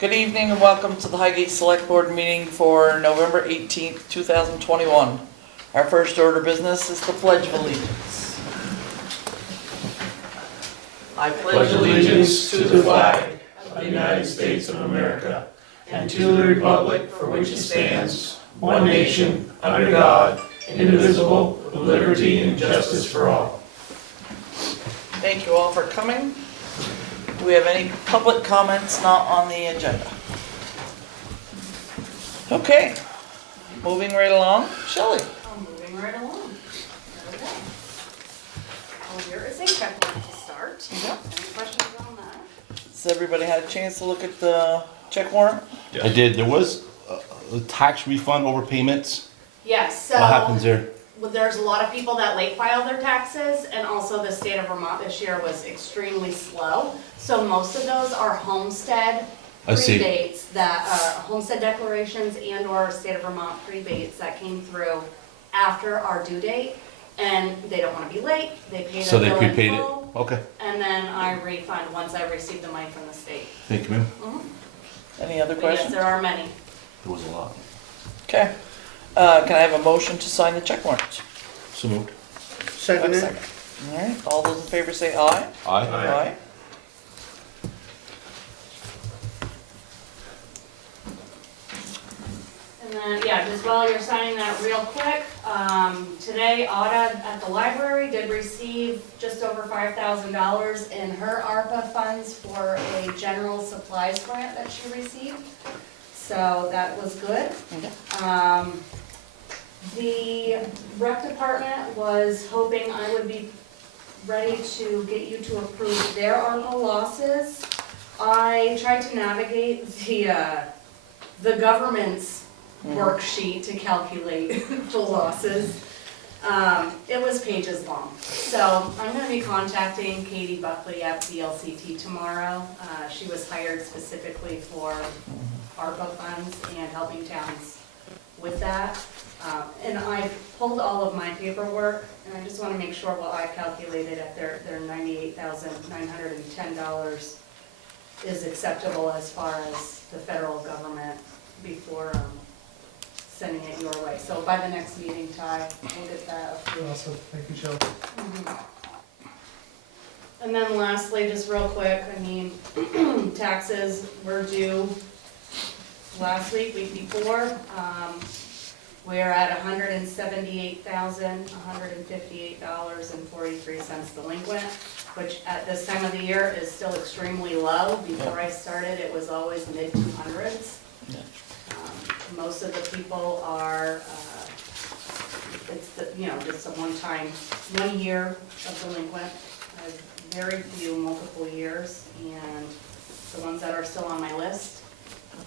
Good evening and welcome to the Highgate Selectboard meeting for November 18th, 2021. Our first order of business is the Pledge of Allegiance. I Pledge allegiance to the flag of the United States of America and to the republic for which it stands, one nation, under God, indivisible, with liberty and justice for all. Thank you all for coming. Do we have any public comments not on the agenda? Okay, moving right along. Shelley? Moving right along. Okay. Well, here is a checklist to start. Yeah. Any questions on that? Has everybody had a chance to look at the check warrant? I did. There was a tax refund overpayments. Yes, so. What happens there? Well, there's a lot of people that late file their taxes, and also the state of Vermont this year was extremely slow. So most of those are homestead I see. predates that, homestead declarations and or state of Vermont predates that came through after our due date. And they don't wanna be late, they pay So their they bill in prepaid it. full, Okay. and then I refund once I receive the money from the state. Thank you, ma'am. Any other But yes, questions? there are many. There was a lot. Okay. Can I have a motion to sign the check warrant? So moved. Second. All right, all those in favor say aye. Aye. Aye. And then, yeah, just while you're signing that real quick, today Autumn at the library did receive just over $5,000 in her ARPA funds for a general supplies grant that she received. So that was good. Okay. The rec department was hoping I would be ready to get you to approve their ARPA losses. I tried to navigate the government's worksheet to calculate the losses. It was pages long. So I'm gonna be contacting Katie Buckley at VLCT tomorrow. She was hired specifically for ARPA funds and helping towns with that. And I pulled all of my paperwork, and I just wanna make sure what I calculated at their $98,910 is acceptable as far as the federal government before sending it your way. So by the next meeting, Ty, we'll get that approved. Awesome, thank you, Shelley. And then lastly, just real quick, I mean, taxes were due last week before. We're at $178,158.43 delinquent, which at this time of the year is still extremely low. Before I started, it was always mid-200s. Most of the people are, it's just a one-time, 1 year of delinquent. I have very few multiple years, and the ones that are still on my list,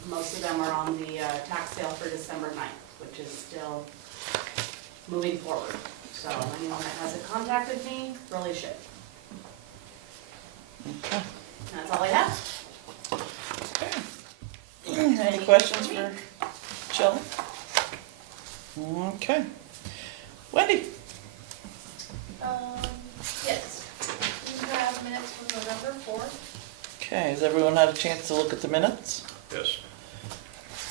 most of them are on the tax sale for December 9th, which is still moving forward. So anyone that hasn't contacted me really should. Okay. That's all I have. Any questions for Shelley? Okay. Wendy? Yes, we have minutes from November 4th. Okay, has everyone had a chance to look at the minutes? Yes,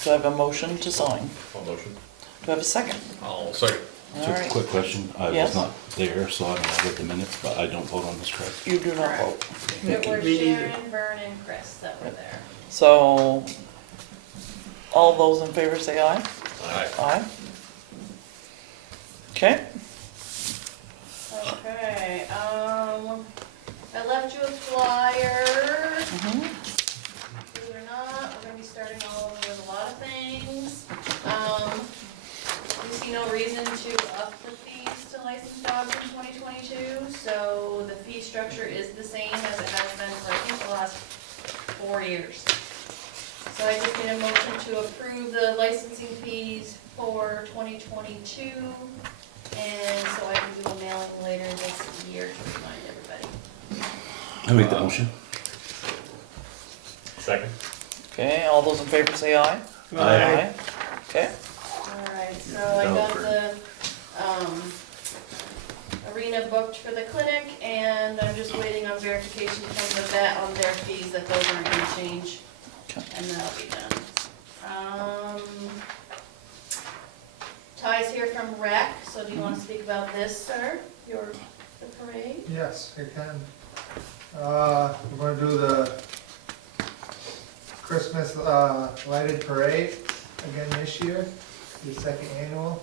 Do I have a motion to sign? I'll motion. Do I have a second? I'll second. All So, right. quick question. I Yes. was not there, so I don't know what the minutes, but I don't vote on this, correct? You do not Correct. vote. It was Sharon, Vern, and Chris that were there. So, all those in favor say aye. Aye. Aye. Okay. Okay, I left you a flyer. Mhm. Believe it or not, we're gonna be starting all over with a lot of things. We see no reason to up the fees to licensed dogs in 2022, so the fee structure is the same as it has been for I think the last 4 years. So I just need a motion to approve the licensing fees for 2022, and so I can do a mailing later this year to remind everybody. I make that motion. Second. Okay, all those in favor say aye. Aye. Okay. Alright, so I got the, arena booked for the clinic, and I'm just waiting on verification from the vet on their fees that those aren't gonna change Okay. and that'll be done. Ty's here from Rec, so do you want to speak about this, sir? The parade? Yes, I can. We're gonna do the Christmas lighted parade again this year, the second annual.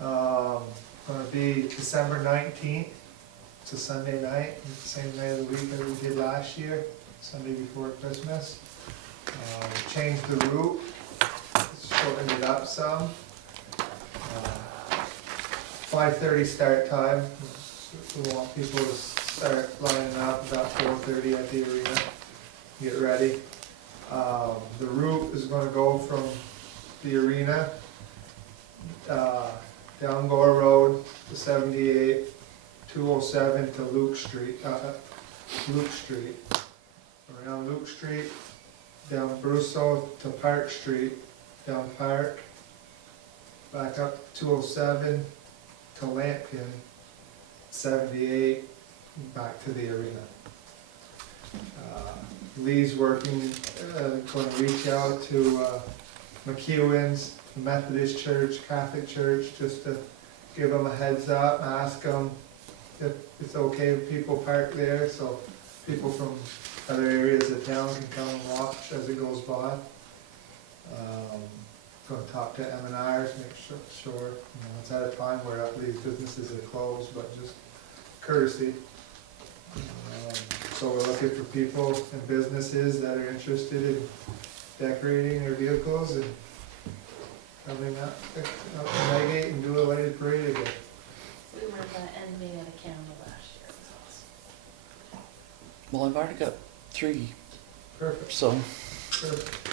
Gonna be December 19th. It's a Sunday night, it's the same night of the week that we did last year, Sunday before Christmas. Changed the route, shortened it up some. 5:30 start time. We want people to start lining up about 4:30 at the arena, get ready. The route is gonna go from the arena, down Gore Road to 78, 207 to Luke Street, around Luke Street, down Brusso to Park Street, down Park, back up 207 to Lampkin, 78, back to the arena. Lee's working, going to reach out to McEwen's, Methodist Church, Catholic Church, just to give them a heads up, ask them if it's okay if people park there, so people from other areas of town can come and watch as it goes by. Going to talk to M&R's, make sure, it's at a time where these businesses are closed, but just courtesy. So we're looking for people and businesses that are interested in decorating their vehicles and coming up to Highgate and do a lighted parade again. We were ending at a candle last year, it was awesome. Well, I've already got 3, Perfect, so. perfect.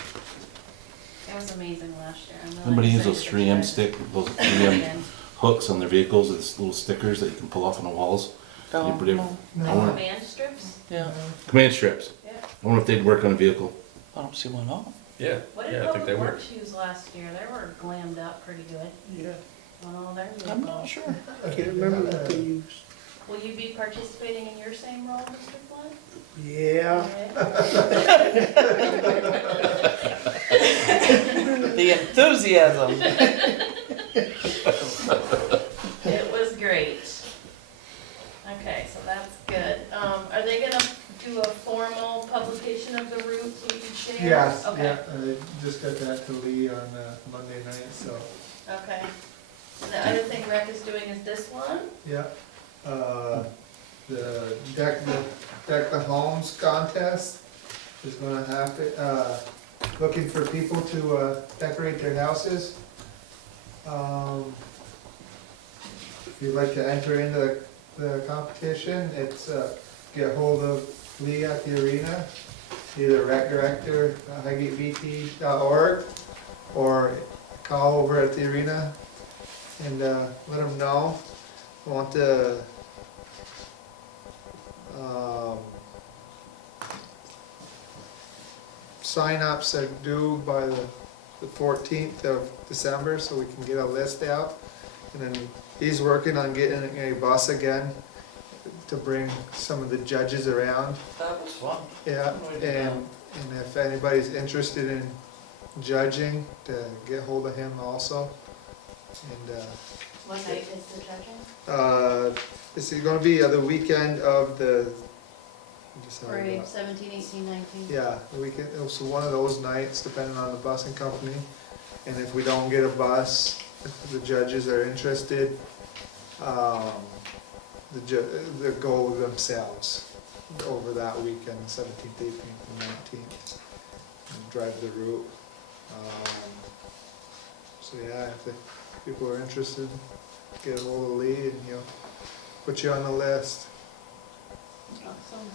It was amazing last year. I'm really Anybody use excited those to 3M try stick, those it 3M again. hooks on their vehicles, it's little stickers that you can pull off on the walls? Oh, You put it- no. The I wonder- command strips? Yeah, Command strips. Yeah. I wonder if they'd work on a vehicle. I don't see why not. Yeah, What did yeah, I think they Public were. Works use last year? They were glammed up pretty good. Yeah. Oh, they're I'm beautiful. not sure. I can't remember what they use. Will you be participating in your same role, Mr. Flood? Yeah. The enthusiasm. It was great. Okay, so that's good. Are they gonna do a formal publication of the route so we can share? Yes, Okay. yeah, I just got that to Lee on Monday night, so, Okay. And the other thing Rec is doing is this one? yeah. The Deck the Homes contest is gonna happen, looking for people to decorate their houses. If you'd like to enter into the competition, it's get hold of Lee at the arena, either rec director, highgatevt.org, or call over at the arena and let them know. I want to sign-ups are due by the 14th of December, so we can get a list out. And then he's working on getting a bus again to bring some of the judges around. That was fun. Yeah, and if anybody's interested in judging, to get hold of him also. And What night is the judging? this is gonna be the weekend of the, just have it Parade, up. 17, 18, 19. Yeah, the weekend, it was one of those nights, depending on the busing company. And if we don't get a bus, if the judges are interested, they go themselves over that weekend, 17th, 18th, and 19th, and drive the route. So yeah, if the people are interested, get a hold of Lee and he'll put you on the list. Awesome.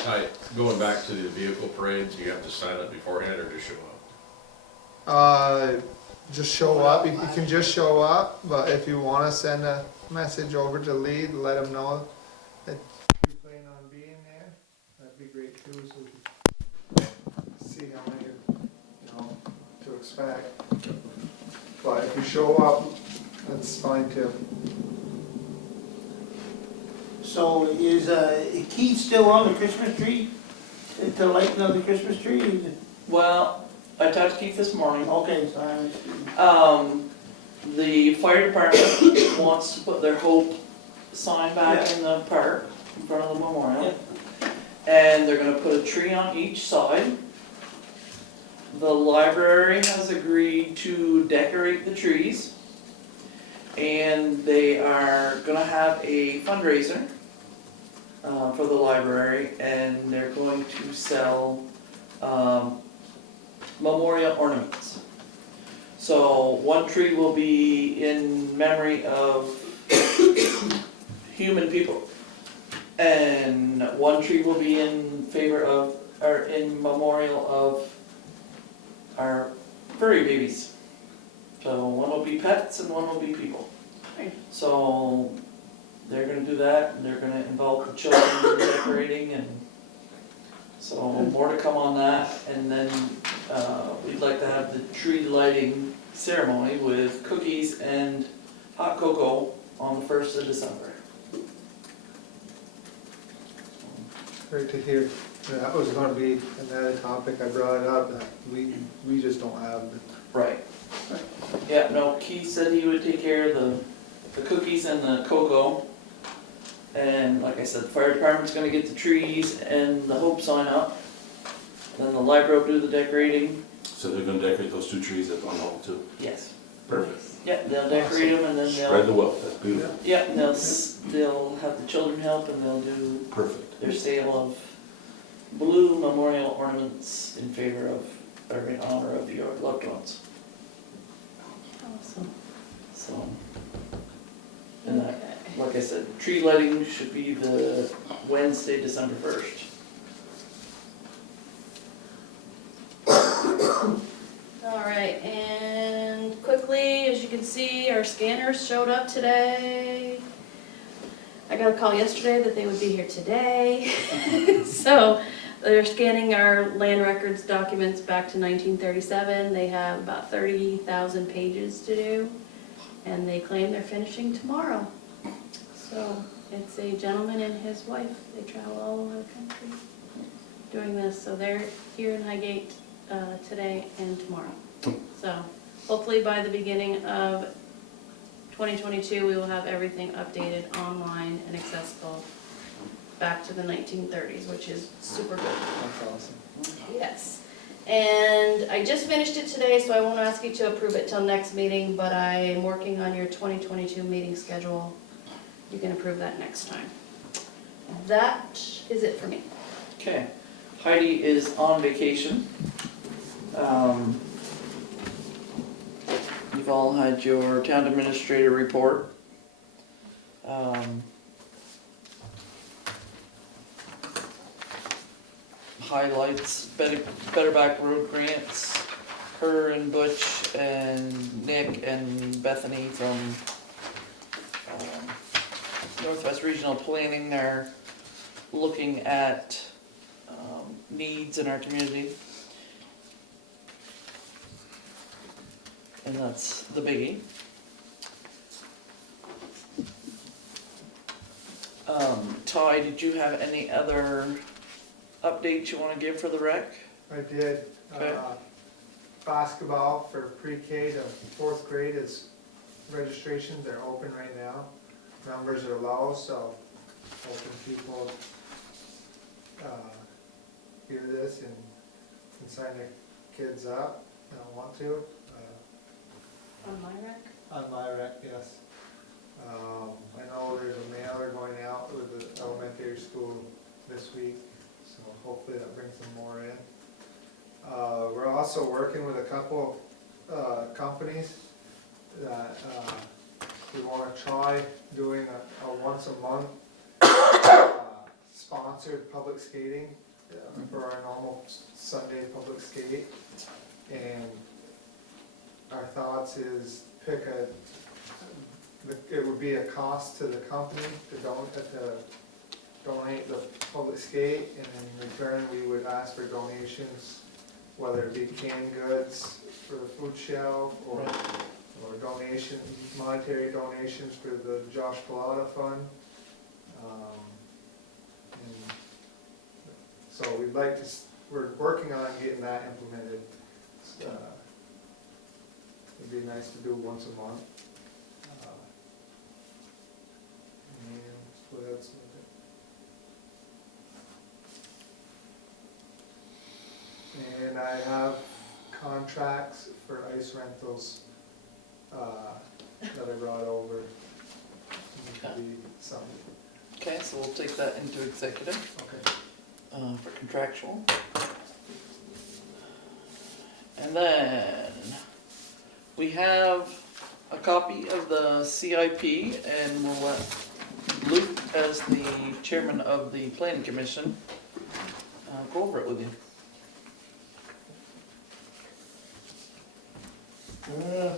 Hi, going back to the vehicle parades, you have to sign up beforehand or just show up? Just show up, you can just show up, but if you wanna send a message over to Lee, let him know that you plan on being there, that'd be great too, so we can see how many, to expect. But if you show up, that's fine too. So is Keith still on the Christmas tree? To lighten up the Christmas tree? Well, I talked to Keith this morning. Okay, so I'm, The fire department wants to put their Hope sign back in the park, in front of the memorial. And they're gonna put a tree on each side. The library has agreed to decorate the trees. And they are gonna have a fundraiser for the library, and they're going to sell memorial ornaments. So one tree will be in memory of human people. And one tree will be in favor of, or in memorial of our furry babies. So one will be pets and one will be people. So they're gonna do that, and they're gonna involve the children in decorating, and so more to come on that. And then we'd like to have the tree lighting ceremony with cookies and hot cocoa on the 1st of December. Great to hear. That was gonna be another topic I brought up, that we just don't have. Right. Yeah, no, Keith said he would take care of the cookies and the cocoa. And like I said, the fire department's gonna get the trees and the Hope sign up. Then the library will do the decorating. So they're gonna decorate those 2 trees at on Hall too? Yes. Perfect. Yeah, they'll decorate them, and then Spread they'll, the wealth, that's beautiful. yeah, and they'll have the children help, and they'll do Perfect. their sale of blue memorial ornaments in favor of, or in honor of your loved ones. Awesome. So, and that, like I said, tree lighting should be the Wednesday, December 1st. All right, and quickly, as you can see, our scanners showed up today. I got a call yesterday that they would be here today. So they're scanning our land records documents back to 1937. They have about 30,000 pages to do, and they claim they're finishing tomorrow. So it's a gentleman and his wife. They travel all over the country doing this. So they're here in Highgate today and tomorrow. So hopefully by the beginning of 2022, we will have everything updated online and accessible back to the 1930s, which is super good. That's awesome. Yes. And I just finished it today, so I won't ask you to approve it till next meeting, but I am working on your 2022 meeting schedule. You can approve that next time. That is it for me. Okay, Heidi is on vacation. You've all had your town administrator report. Highlights, Better Back Road grants, her and Butch and Nick and Bethany from Northwest Regional Planning are looking at needs in our community. And that's the biggie. Ty, did you have any other updates you want to give for the rec? I did. Okay. Basketball for pre-K to 4th grade is registrations are open right now. Numbers are low, so hoping people hear this and can sign their kids up that want to. On my rec? On my rec, yes. I know there's a mailer going out with the elementary school this week, so hopefully that brings some more in. We're also working with a couple companies that we want to try doing a once a month sponsored public skating for our normal Sunday public skate. And our thoughts is pick it would be a cost to the company to donate the public skate, and in return we would ask for donations, whether it be canned goods for the food shelf or monetary donations for the Josh Pilata Fund. And so we're working on getting that implemented. It'd be nice to do once a month. And what else? And I have contracts for ice rentals, that I brought over. Need to be signed. Okay, so we'll take that into executive, Okay. for contractual. And then, we have a copy of the CIP, and we'll let Luke, as the chairman of the planning commission, go over it with you.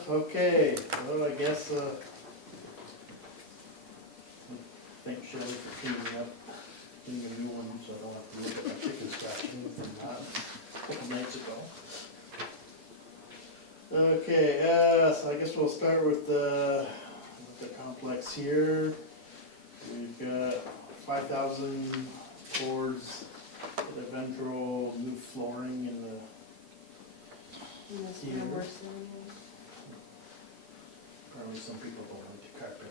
Okay, well, I guess, thank Shelley for cleaning up, getting a new one, so I don't have to look at my chicken scratching from that a couple nights ago. Okay, so I guess we'll start with the complex here. We've got 5,000 towards the eventual new flooring in the here. Apparently some people don't like the carpet.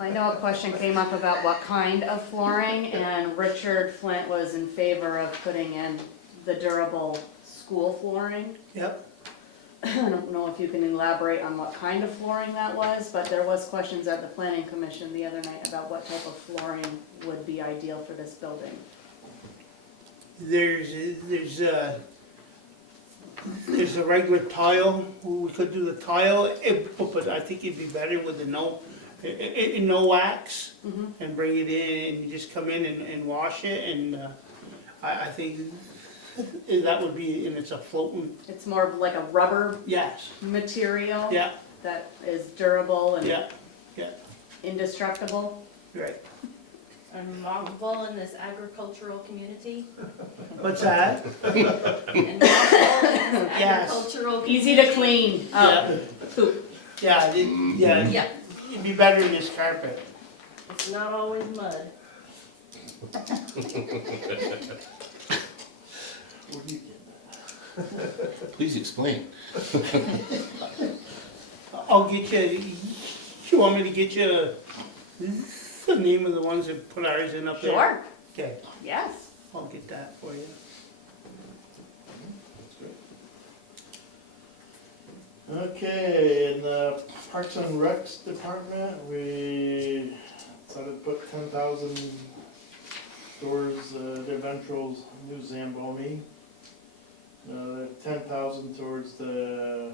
I know a question came up about what kind of flooring, and Richard Flint was in favor of putting in the durable school flooring. Yep. I don't know if you can elaborate on what kind of flooring that was, but there was questions at the planning commission the other night about what type of flooring would be ideal for this building. There's a regular tile, we could do the tile, but I think it'd be better with the no wax, and bring it in, and you just come in and wash it, and I think that would be, and it's a floating, It's more of like a rubber yes, material yeah, that is durable and yeah, indestructible. right. Remarkable in this agricultural community. What's that? And remarkable in this Yes. agricultural community. Easy to clean. Yeah, Poop. yeah, Yeah, it'd be better in this carpet. it's not always mud. Please explain. I'll get you want me to get you the name of the ones that put ours in up there? Sure, Okay, yes. I'll get that for you. Okay, in the Parks and Recs department, we decided to put 10,000 towards the eventual new Zamboni. 10,000 towards the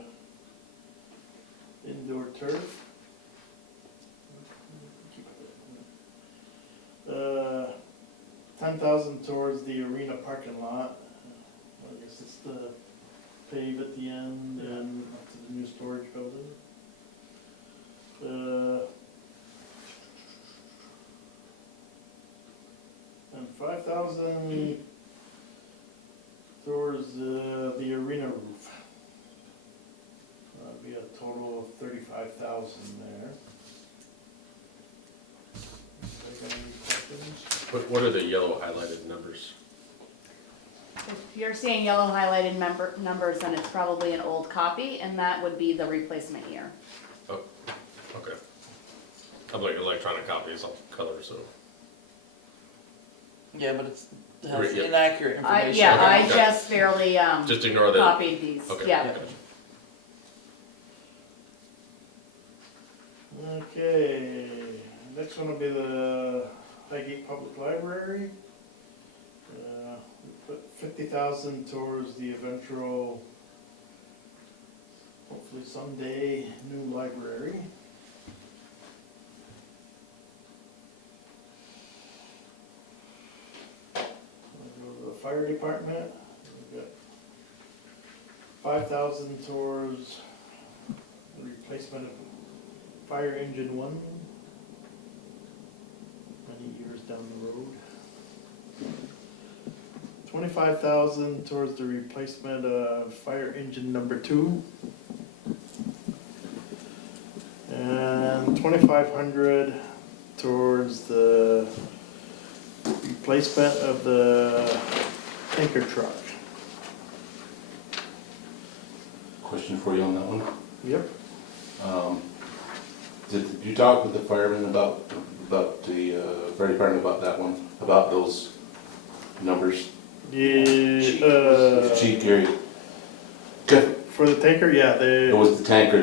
indoor turf. 10,000 towards the arena parking lot. I guess it's the pave at the end and up to the new storage building. And 5,000 towards the arena roof. That'd be a total of 35,000 there. Anybody got any questions? What are the yellow highlighted numbers? If you're seeing yellow highlighted numbers, then it's probably an old copy, and that would be the replacement year. Okay. I'm like electronic copies, I'll color, so. Yeah, but it has Right, yeah. inaccurate information. Yeah, Okay, I okay. just barely Just ignore that. copied these, Okay. yeah. Okay, next one will be the Highgate Public Library. We put 50,000 towards the eventual, hopefully someday, new library. We'll go to the fire department. We've got 5,000 towards the replacement of fire engine 1, many years down the road. 25,000 towards the replacement of fire engine number 2. And 2,500 towards the replacement of the tanker truck. Question for you on that one. Yep. Did you talk with the firemen about the fire department about that one, about those numbers? Yeah, Chief Gary, it for the tanker, yeah, they, was the tanker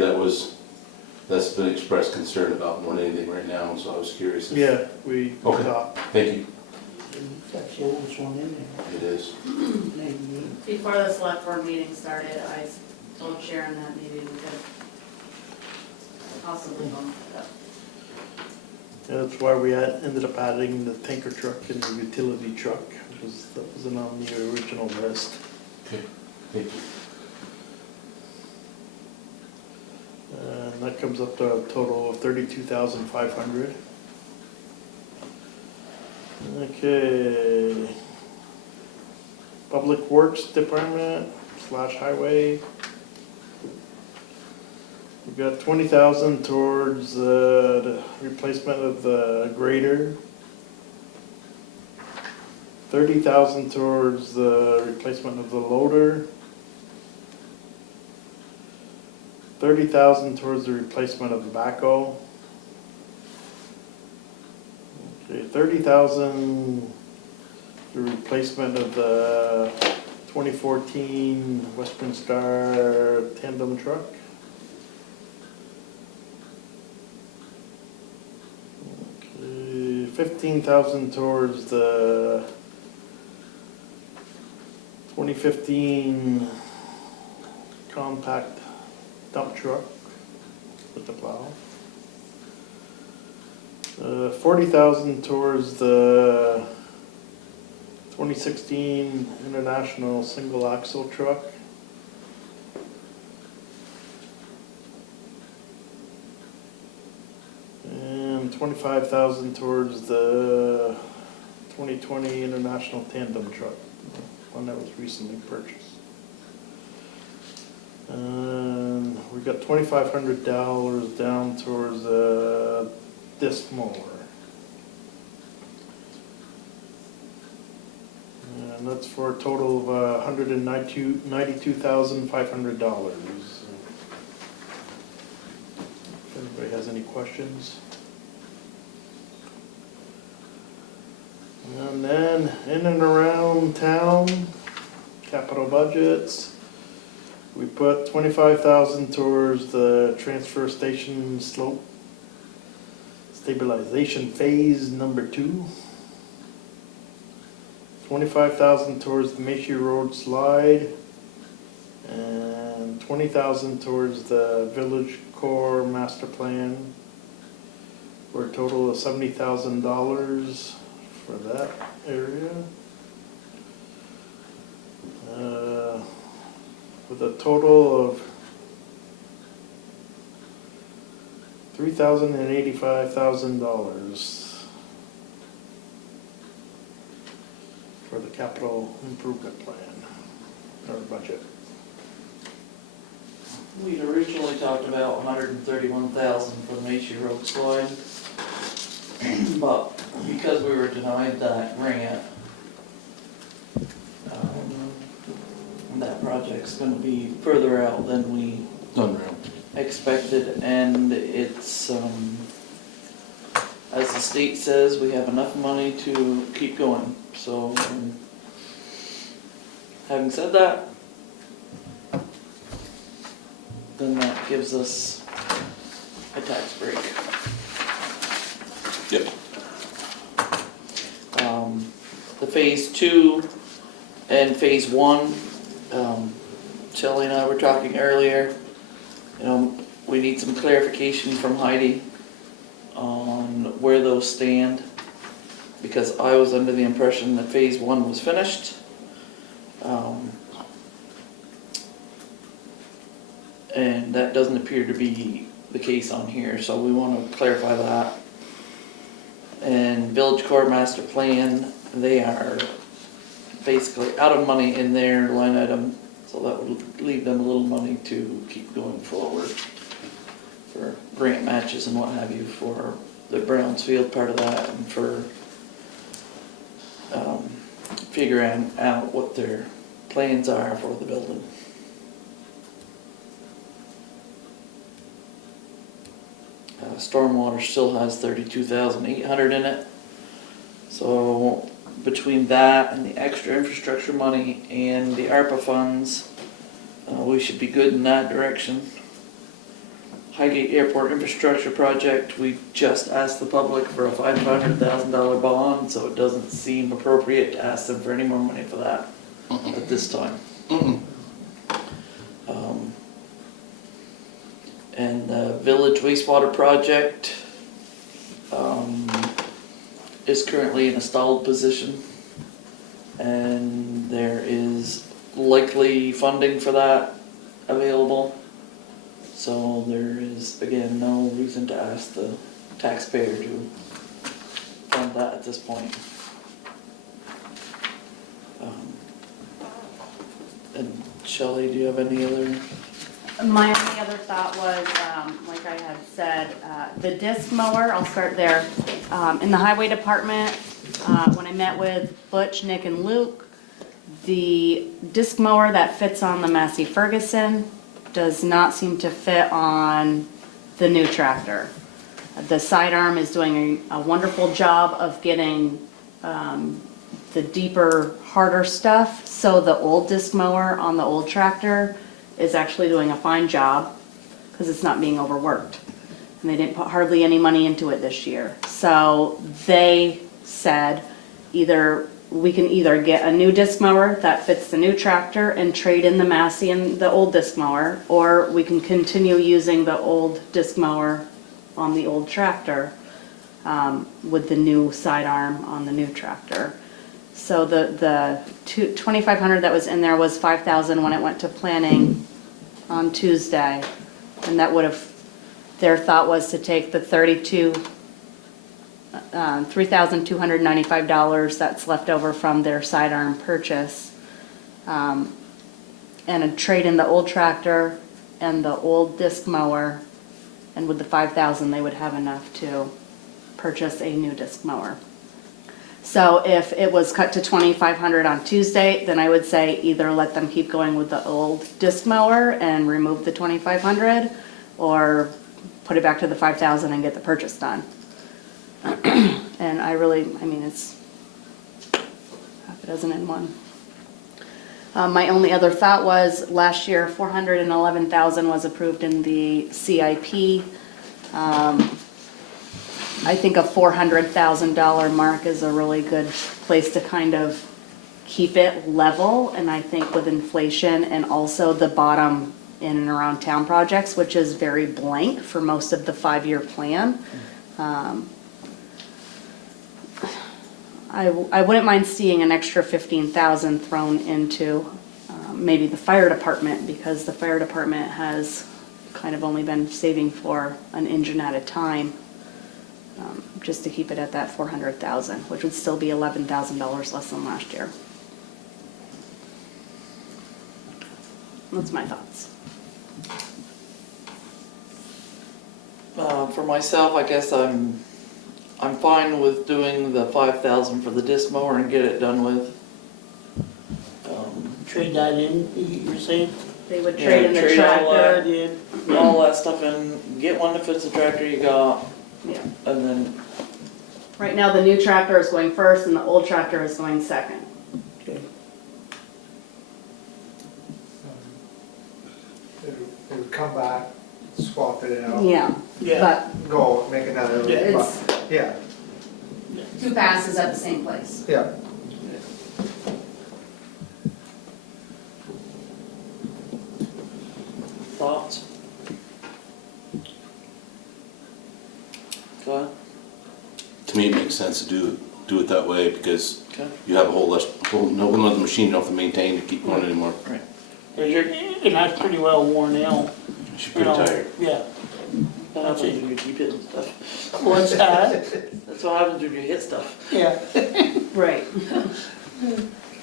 that's been expressed concern about more than anything right now, so I was curious. yeah, we Okay. talked. Thank you. That's the oldest one in there. It is. Maybe. Before the select board meeting started, I told Sharon that maybe we could possibly bump it up. Yeah, that's why we ended up adding the tanker truck and the utility truck, because that wasn't on the original list. Okay, thank you. And that comes up to a total of 32,500. Okay. Public Works Department / Highway. We've got 20,000 towards the replacement of the grader. 30,000 towards the replacement of the loader. 30,000 towards the replacement of the backhoe. Okay, 30,000 the replacement of the 2014 Western Star tandem truck. Okay, 15,000 towards the 2015 compact dump truck with the plow. 40,000 towards the 2016 International Single Axle truck. And 25,000 towards the 2020 International Tandem truck, one that was recently purchased. And we got $2,500 down towards disc mower. And that's for a total of $192,500. If anybody has any questions. And then in and around town, capital budgets. We put 25,000 towards the transfer station slope stabilization phase number 2. 25,000 towards the Macy Road slide. And 20,000 towards the village core master plan. For a total of $70,000 for that area. With a total of $385,000 for the capital improvement plan, or budget. We'd originally talked about 131,000 for the Macy Road slide. But because we were denied that grant, that project's gonna be further out than we expected, and it's, as the state says, we have enough money to keep going, so, having said that, then that gives us a tax break. Yep. The phase 2 and phase 1, Shelley and I were talking earlier, we need some clarification from Heidi on where those stand, because I was under the impression that phase 1 was finished. And that doesn't appear to be the case on here, so we want to clarify that. And Village Core Master Plan, they are basically out of money in their line item, so that would leave them a little money to keep going forward for grant matches and what have you for the Brownsfield part of that, and for figuring out what their plans are for the building. Stormwater still has 32,800 in it. So between that and the extra infrastructure money and the ARPA funds, we should be good in that direction. Highgate Airport Infrastructure Project, we just asked the public for a $500,000 bond, so it doesn't seem appropriate to ask them for any more money for that at this time. And the Village Wastewater Project is currently in a stalled position, and there is likely funding for that available. So there is, again, no reason to ask the taxpayer to fund that at this point. And Shelley, do you have any other? My only other thought was, like I had said, the disc mower, I'll start there. In the highway department, when I met with Butch, Nick, and Luke, the disc mower that fits on the Massey Ferguson does not seem to fit on the new tractor. The sidearm is doing a wonderful job of getting the deeper, harder stuff, so the old disc mower on the old tractor is actually doing a fine job because it's not being overworked. And they didn't put hardly any money into it this year. So they said we can either get a new disc mower that fits the new tractor and trade in the Massey and the old disc mower, or we can continue using the old disc mower on the old tractor with the new sidearm on the new tractor. So the 2,500 that was in there was 5,000 when it went to planning on Tuesday, and that would have, their thought was to take the $3,295 that's left over from their sidearm purchase, and a trade in the old tractor and the old disc mower, and with the 5,000 they would have enough to purchase a new disc mower. So if it was cut to 2,500 on Tuesday, then I would say either let them keep going with the old disc mower and remove the 2,500, or put it back to the 5,000 and get the purchase done. And I mean, it's half a dozen in one. My only other thought was, last year, $411,000 was approved in the CIP. I think a $400,000 mark is a really good place to kind of keep it level, and I think with inflation and also the bottom in and around town projects, which is very blank for most of the 5-year plan. I wouldn't mind seeing an extra 15,000 thrown into maybe the fire department, because the fire department has kind of only been saving for an engine at a time, just to keep it at that 400,000, which would still be $11,000 less than last year. That's my thoughts. For myself, I guess I'm fine with doing the 5,000 for the disc mower and get it done with. Trade that in, you're saying? They would Yeah, trade in the trade all tractor. Yeah. All that stuff in, get one that fits the tractor you got, Yeah. and then, Right now, the new tractor is going first and the old tractor is going second. Okay. It would come back, swap it out, Yeah, Yeah. but go make another, it's yeah, 2 passes at the same place. yeah. thoughts? Go ahead. To me, it makes sense to do it that way, because Okay. you have a whole another machine you don't have to maintain to keep going anymore. And that's pretty well worn out. She's you pretty know. tired. Yeah. What happens when you keep hitting stuff? What's that? That's what happens when you hit stuff. Yeah. Right.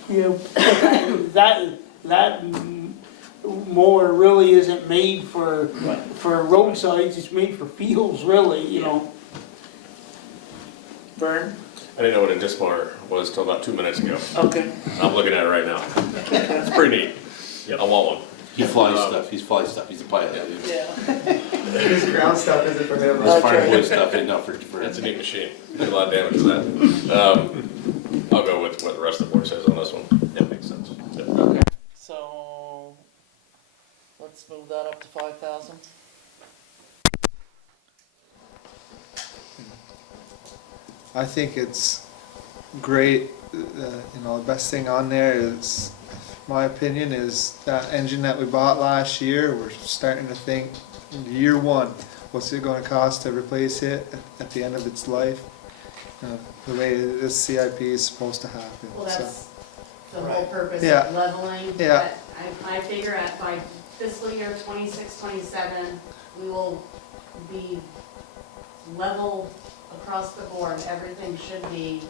Yeah. That mower really isn't made for roadsides, it's made for fields, really, you know. Vern? I didn't know what a disc mower was till about 2 minutes ago. Okay. I'm looking at it right now. It's pretty neat. I want one. He flies stuff, he's a pilot. Yeah. This ground stuff isn't for him. This farm boy stuff ain't not for. It's a neat machine, did a lot of damage to that. I'll go with what the rest of the board says on this one. That makes sense. Okay, so let's move that up to 5,000. I think it's great, the best thing on there is, my opinion, is that engine that we bought last year. We're starting to think, year one, what's it gonna cost to replace it at the end of its life? The way this CIP is supposed to happen, Well, so. that's the whole Right. purpose Yeah. of leveling. Yeah. But I figure by fiscal year 26, 27, we will be level across the board. Everything should be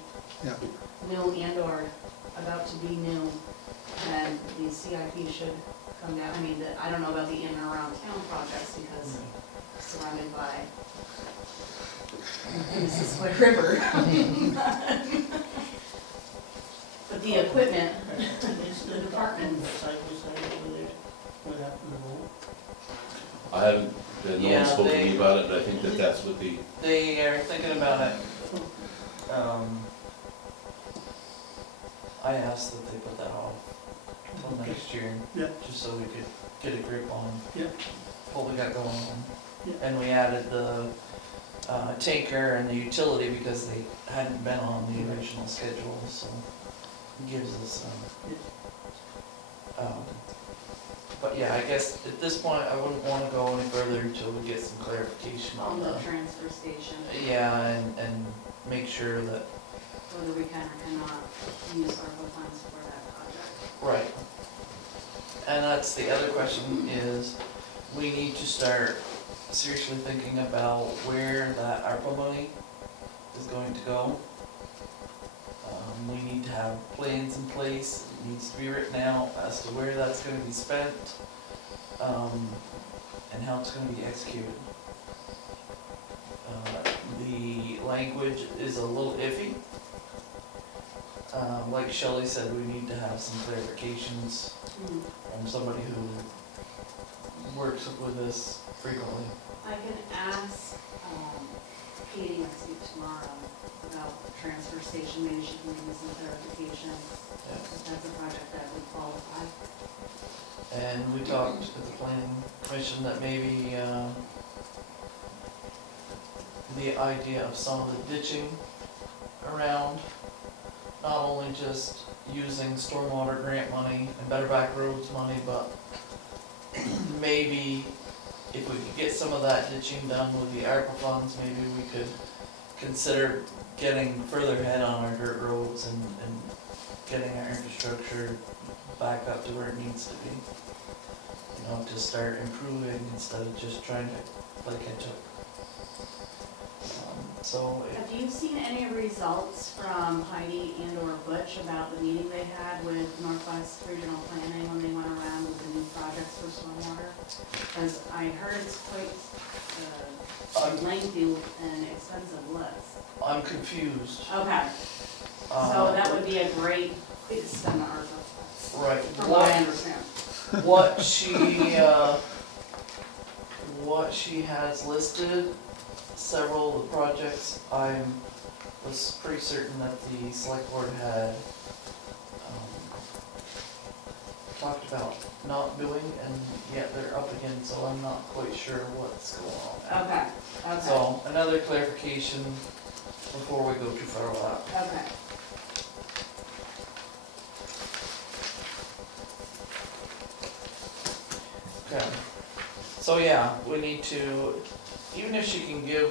Yeah. new and or about to be new. And the CIP should come down. I mean, I don't know about the in and around town projects because surrounded by the Mississippi River. But the equipment, the department. Side by side over there, what happened to the road? I haven't, no Yeah, one's spoken to they- me about it, but I think that that's what the, They are thinking about it. I asked that they put that off till Okay. next year. Yeah. Just so we could get a grip on Yeah. what we got going on. Yeah. And we added the tanker and the utility because they hadn't been on the original schedule, so it gives us, but yeah, I guess at this point, I wouldn't wanna go any further until we get some clarification On on the the, transfer station, yeah, and make sure that, whether we can or cannot use ARPA funds for that project. right. And that's the other question is, we need to start seriously thinking about where that ARPA money is going to go. We need to have plans in place, it needs to be written out as to where that's gonna be spent, and how it's gonna be executed. The language is a little iffy. Like Shelley said, we need to have some clarifications from somebody who works with this frequently. I can ask, Katie next week tomorrow about the transfer station, maybe she can give me some clarification, Yeah. if that's a project that would qualify. And we talked at the planning commission that maybe, the idea of some of the ditching around, not only just using stormwater grant money and Better Back Roads money, but maybe if we could get some of that ditching done with the ARPA funds, maybe we could consider getting further ahead on our dirt roads and getting our infrastructure back up to where it needs to be. You know, to start improving instead of just trying to play catch up. So, Have you seen any results from Heidi and or Butch about the meeting they had with Northwest Regional Planning when they went around with the new projects for stormwater? Because I heard it's quite a lengthy and expensive list. I'm confused. Okay, so that would be a great way to spend the ARPA funds, Right, from what I understand. what she has listed, several of the projects, I was pretty certain that the select board had, talked about not doing, and yet they're up again, so I'm not quite sure what's going on. Okay, okay, So, another clarification before we go too far with that. okay. Okay, so yeah, we need to, even if she can give,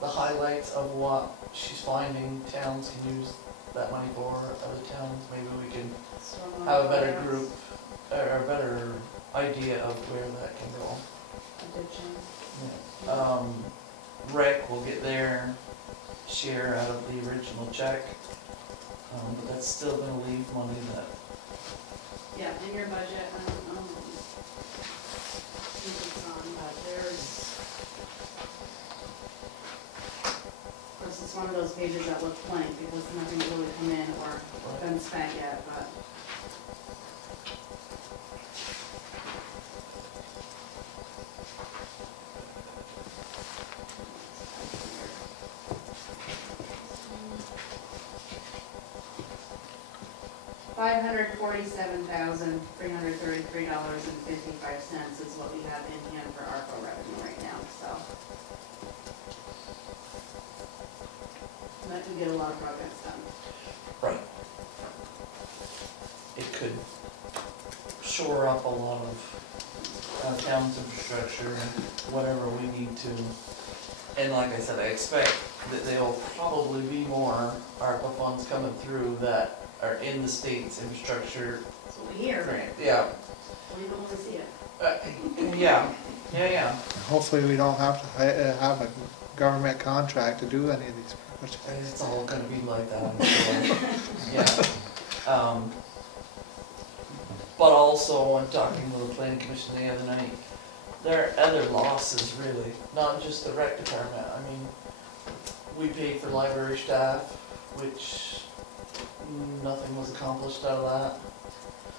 the highlights of what she's finding towns can use that money for, other towns, maybe we can Stormwater have a better projects, group, or a better idea of where that can go. addiction. Rec will get their share out of the original check, but that's still gonna leave money that, Yeah, in your budget, I don't know. If it's on, but there's. Of course, it's one of those pages that look blank because nothing's really come in or been spent yet, but. $547,333.55 is what we have in hand for ARPA revenue right now, so. That could get a lot of projects done. Right. It could shore up a lot of town's infrastructure and whatever we need to. And like I said, I expect that there will probably be more ARPA funds coming through that are in the state's infrastructure That's what we hear, grant. Yeah, we don't want to see it. yeah. Hopefully we don't have to have a government contract to do any of these projects. And it's all gonna be like that, I'm sure. Yeah. But also, when talking to the planning commission the other night, there are other losses really, not just the rec department. I mean, we paid for library staff, which nothing was accomplished out of that.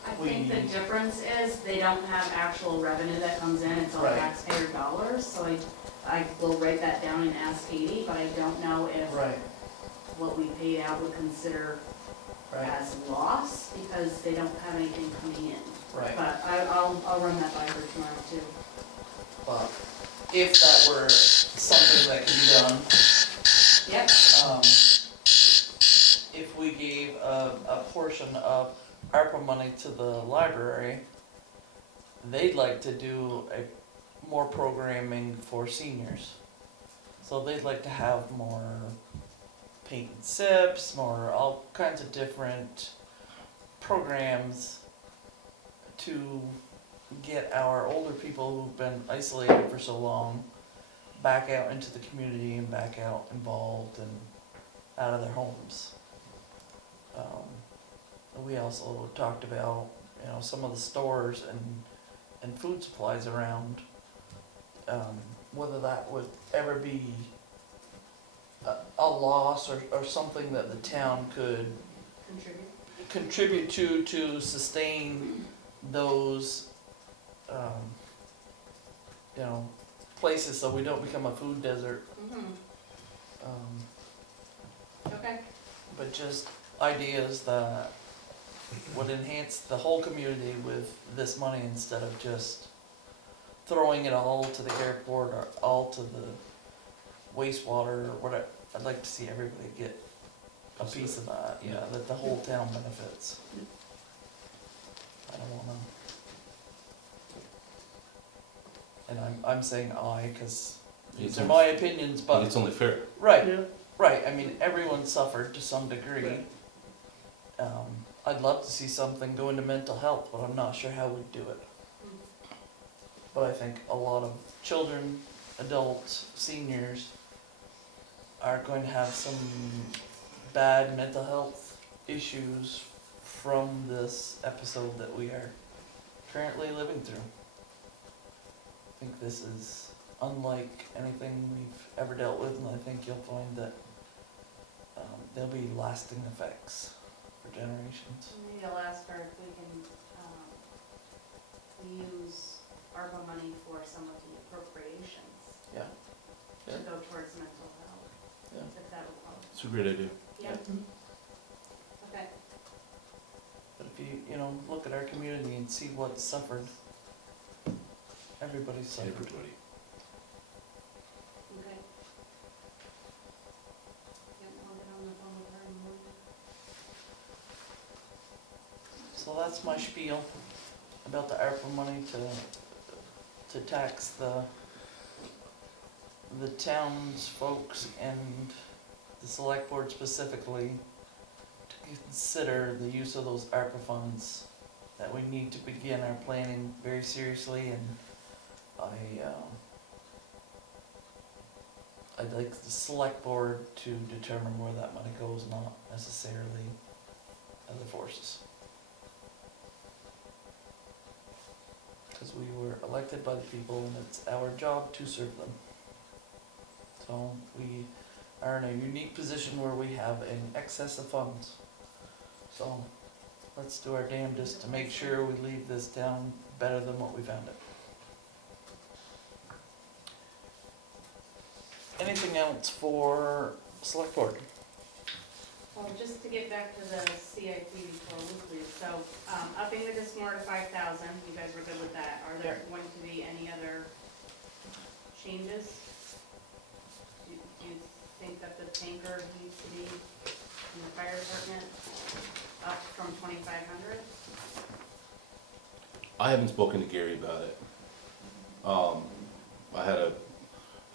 I think the difference is they don't have actual revenue that comes in, it's all Right. taxpayer dollars, so I will write that down and ask Katie, but I don't know if Right, what we paid out would consider right, as loss, because they don't have anything coming in. right. But I'll run that by her tomorrow too. But if that were something that could be done, Yep. if we gave a portion of ARPA money to the library, they'd like to do more programming for seniors. So they'd like to have more paint and sips, more all kinds of different programs to get our older people who've been isolated for so long back out into the community and back out involved and out of their homes. We also talked about, some of the stores and food supplies around, whether that would ever be a loss or something that the town could Contribute. contribute to sustain those, places so we don't become a food desert. Okay. But just ideas that would enhance the whole community with this money instead of just throwing it all to the airport or all to the wastewater or whatever. I'd like to see everybody get a piece of that, that the whole town benefits. I don't wanna. And I'm saying aye, cause these are my opinions, but. It's only fair. Right, Yeah. right, I mean, everyone suffered to some degree. I'd love to see something go into mental health, but I'm not sure how we'd do it. But I think a lot of children, adults, seniors are going to have some bad mental health issues from this episode that we are currently living through. I think this is unlike anything we've ever dealt with, and I think you'll find that there'll be lasting effects for generations. Maybe I'll ask her if we can, use ARPA money for some of the appropriations. Yeah. To Yeah. go towards mental health. Yeah. If that would help. It's a great idea. Yep. Okay. But if you, look at our community and see what's suffered, everybody's suffered. Everybody. Okay. Yep, I'll get on the phone with her in the morning. So that's my spiel about the ARPA money to tax the town's folks and the select board specifically to consider the use of those ARPA funds, that we need to begin our planning very seriously, and I'd like the select board to determine where that money goes, not necessarily other forces. Because we were elected by the people and it's our job to serve them. So we are in a unique position where we have an excess of funds. So let's do our damnedest to make sure we leave this town better than what we found it. Anything else for select board? Well, just to get back to the CIP before we leave, so, upping the disc more to 5,000, you guys were good with that. Are there going to be any other changes? Do you think that the tanker needs to be in the fire department up from 2,500? I haven't spoken to Gary about it. I had a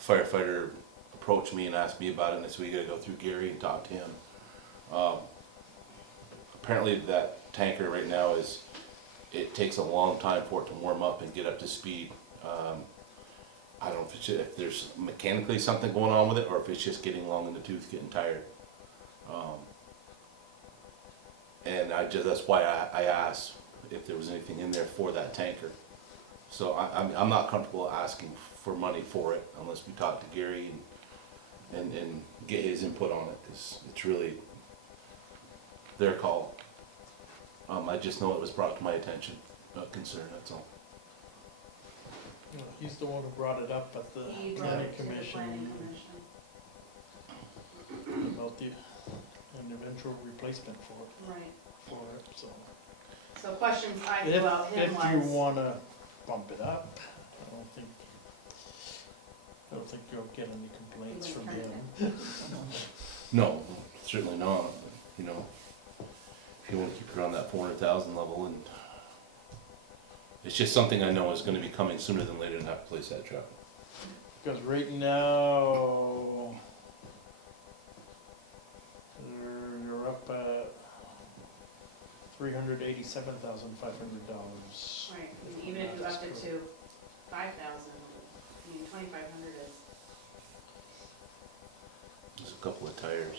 firefighter approach me and ask me about it, and I said, we gotta go through Gary and talk to him. Apparently that tanker right now it takes a long time for it to warm up and get up to speed. I don't know if there's mechanically something going on with it, or if it's just getting long in the tooth, getting tired. And that's why I asked if there was anything in there for that tanker. So I'm not comfortable asking for money for it unless we talk to Gary and get his input on it, because it's really their call. I just know it was brought to my attention, a concern, that's all. He's the one who brought it up at the He brought planning it to the planning commission. about an eventual replacement for Right. it, so. So questions I If, threw out him if you was, wanna bump it up, I don't think you'll get any complaints from him. No, certainly not, you know, if you wanna keep it around that 400,000 level, and it's just something I know is gonna be coming sooner than later to have to place that truck. Because right now, you're up at $387,500. right, I mean, even if you upped it to 5,000, I mean, 2,500 is, There's a couple of tires.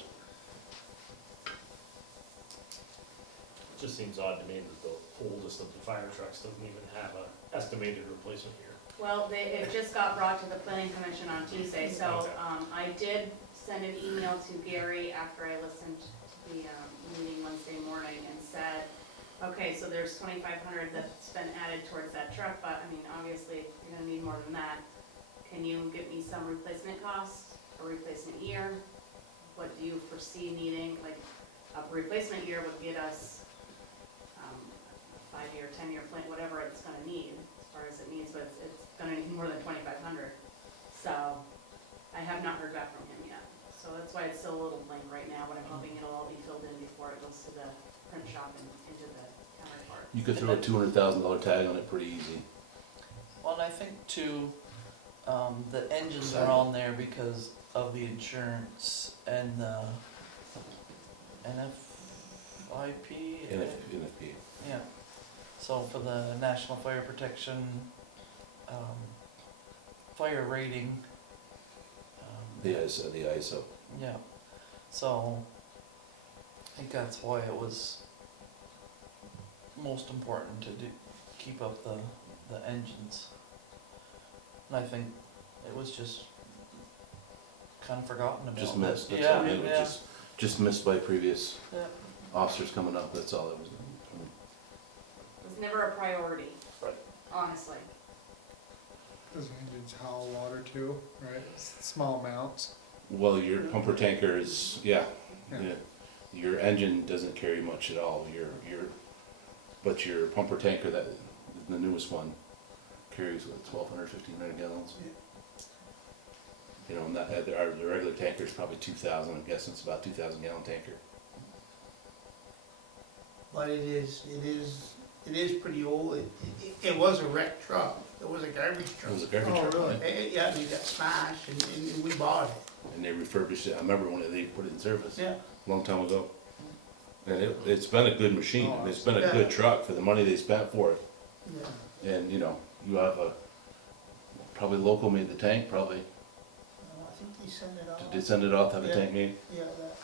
It just seems odd to me that the oldest of the fire trucks doesn't even have a estimated replacement year. well, it just got brought to the planning commission on Tuesday, so, Okay. I did send an email to Gary after I listened to the, meeting Wednesday morning and said, okay, so there's 2,500 that's been added towards that truck, but, I mean, obviously, you're gonna need more than that. Can you give me some replacement costs, a replacement year? What do you foresee needing, like, a replacement year would get us, a 5-year, 10-year plan, whatever it's gonna need, as far as it needs, but it's gonna need more than 2,500. So, I have not heard back from him yet, so that's why it's still a little blank right now, but I'm hoping it'll all be filled in before it goes to the print shop and into the counterpart. You could throw a $200,000 tag on it pretty easy. Well, and I think too, the engines are on there because of the insurance and the NFIP. NFP. Yeah, so for the National Fire Protection, fire rating. The ISO. Yeah, so I think that's why it was most important to keep up the engines. And I think it was just kind of forgotten about. Just missed, that's Yeah, all, it was yeah. just missed by previous Yeah. officers coming up, that's all it was. It was never a priority. Right. Honestly. Those engines haul water too, right? Small amounts. Well, your pumper tanker is, yeah, Yeah. yeah. Your engine doesn't carry much at all, but your pumper tanker, that, the newest one, carries what, 1,200, 1,500 gallons? You know, and the regular tanker is probably 2,000, I'm guessing it's about 2,000 gallon tanker. But it is pretty old. It was a wrecked truck. It was a garbage It truck. was a garbage Oh, truck, really? right? Yeah, it got smashed and we bought it. And they refurbished it, I remember when they put it in service, Yeah. a long time ago. And it's been a good machine, Oh, it's been a yeah. good truck for the money they spent for it. Yeah. And, you know, you have probably local made the tank, probably. I think they sent it off. Did they send it off to have a Yeah. tank made? Yeah, that.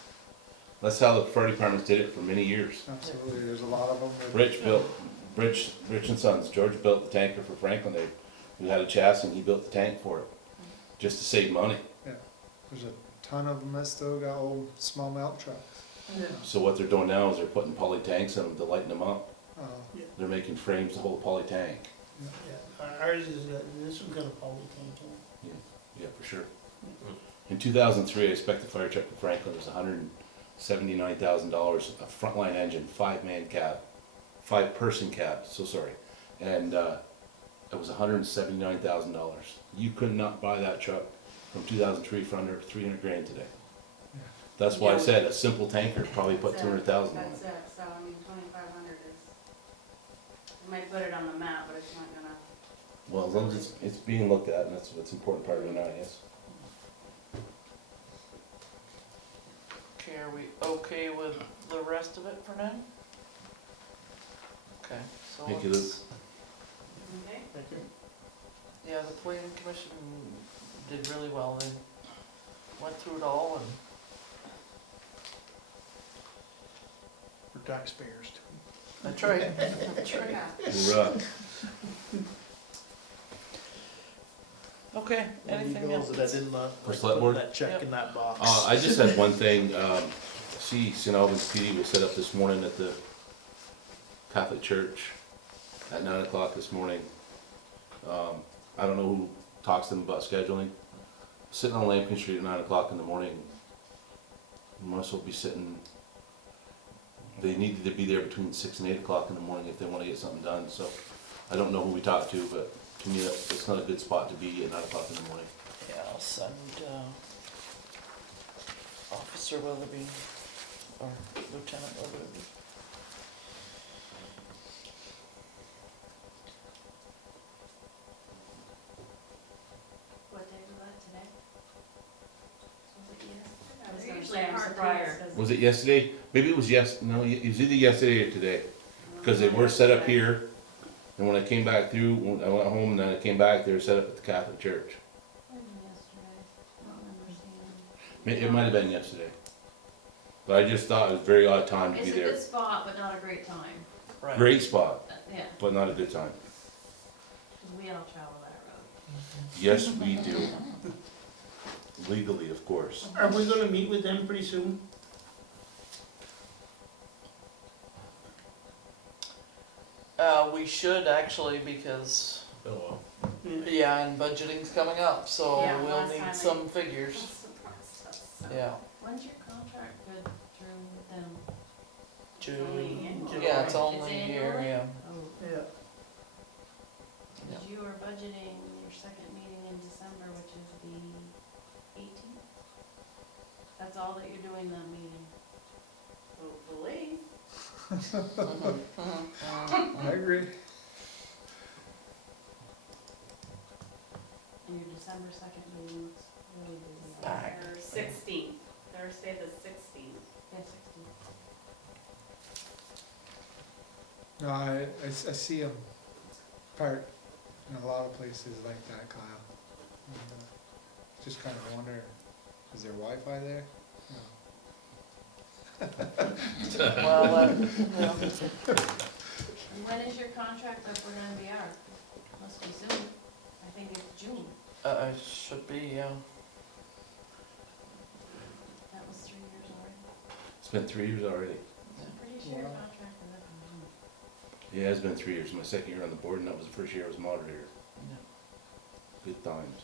That's how the fire departments did it for many years. Absolutely, there's a lot of them. that- Rich and Sons, George built the tanker for Franklin, we had a chassis and he built the tank for it, just to save money. There's a ton of them that still got old small melt trucks. So what they're doing now is they're putting poly tanks in them to lighten them up. Uh, They're making frames to hold a poly tank. Yeah, ours is, this one's got a poly tank in it. Yeah, for sure. In 2003, I expect the fire truck for Franklin was $79,000, a frontline engine, 5-man cab, 5-person cab, so sorry. And, it was $179,000. You could not buy that truck from 2003 for under 300 grand today. That's why I said a simple tanker probably put 200,000 on it. That's it, so I mean, 2,500 is, we might put it on the map, but it's not gonna. Well, as long as it's being looked at, and that's what's important part of it now, yes. Okay, are we okay with the rest of it for now? Okay, so Thank you, let's, Okay. yeah, the planning commission did really well, they went through it all and For taxpayers too. that's right, that's right. Right. Okay, anything else? That's in the, For select board? that check in that box. I just had one thing, see, St. Albans PD was set up this morning at the Catholic Church at 9 o'clock this morning. I don't know who talks to them about scheduling. Sitting on Lampkin Street at 9 o'clock in the morning, you must well be sitting, they need to be there between 6 and 8 o'clock in the morning if they wanna get something done, so I don't know who we talked to, but to me, it's not a good spot to be at 9 o'clock in the morning. Yeah, I'll send, Officer Weatherby, or Lieutenant Weatherby. What day was that today? Was it I was They're gonna usually say, I'm hard surprised, days. 'cause Was it yesterday? Maybe it was no, it was either yesterday or today. Because they were set up here, and when I came back through, when I went home and then I came back, they were set up at the Catholic Church. Yesterday, I don't remember seeing. It might have been yesterday. But I just thought it was a very odd time to be It's a good there. spot, but not a great time. Right. Great spot, Yeah, but not a good time. 'cause we all travel that road. Yes, we do. Legally, of course. Are we gonna meet with them pretty soon? We should actually, because, Oh, well. yeah, and budgeting's coming up, so Yeah, we'll last need time some figures, So- yeah. When's your contract good through with them? Only in June, yeah, it's July. only It's here, annually? yeah. Oh, Yeah. because you are budgeting your second meeting in December, which is the 18th? That's all that you're doing that meeting? Hopefully. I agree. And your December second meeting looks really busy. Packed. Or 16th, Thursday the 16th. Yeah, 16th. No, I see them parked in a lot of places like that, Kyle. And, just kind of wonder, is there Wi-Fi there? No. Well, yeah. And when is your contract up with NBR? Must be soon. I think it's June. It should be, yeah. That was 3 years already. It's been 3 years already. I'm pretty sure your Wow. contract is up in June. Yeah, it's been 3 years. My second year on the board, and that was the first year I was moderator. Good times.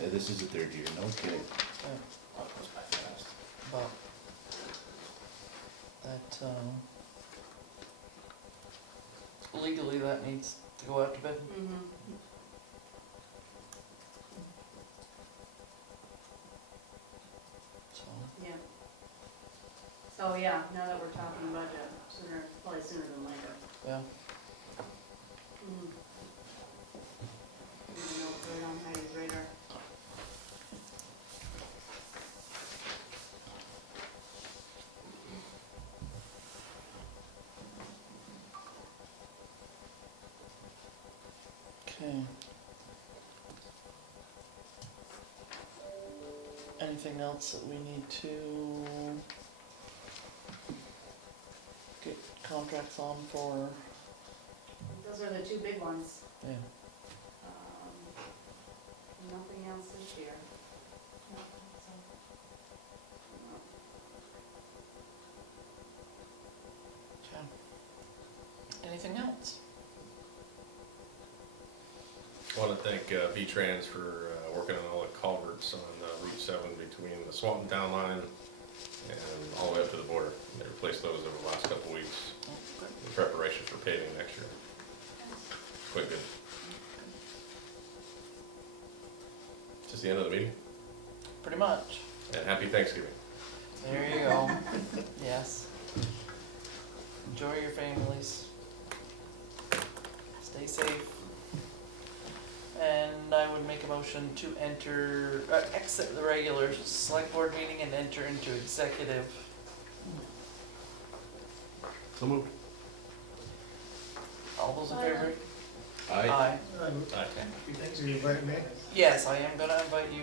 Yeah, this is the third year, no kidding. Oh, it goes by fast. But that, legally that needs to go out to bid. Mm-hmm. So, Yeah. So, yeah, now that we're talking budget, sooner, probably sooner than later. yeah. Mm-hmm. You know, put it on Heidi's radar. Okay. Anything else that we need to get contracts on for, Those are the two big ones. yeah, Nothing else this year. No, so okay. Anything else? I want to thank V-Trans for working on all the culvert culverts on Route 7 between the Swanton Town line and all the way up to the border. They replaced those over the last couple of weeks in preparation for paving next year. Quite good. Just the end of the meeting, Pretty much. and happy Thanksgiving. There you go. Yes. Enjoy your families. Stay safe. And I would make a motion to exit the regular select board meeting and enter into executive. So moved. All those in favor? Aye. Aye. Aye. You invite me? Yes, I am gonna invite you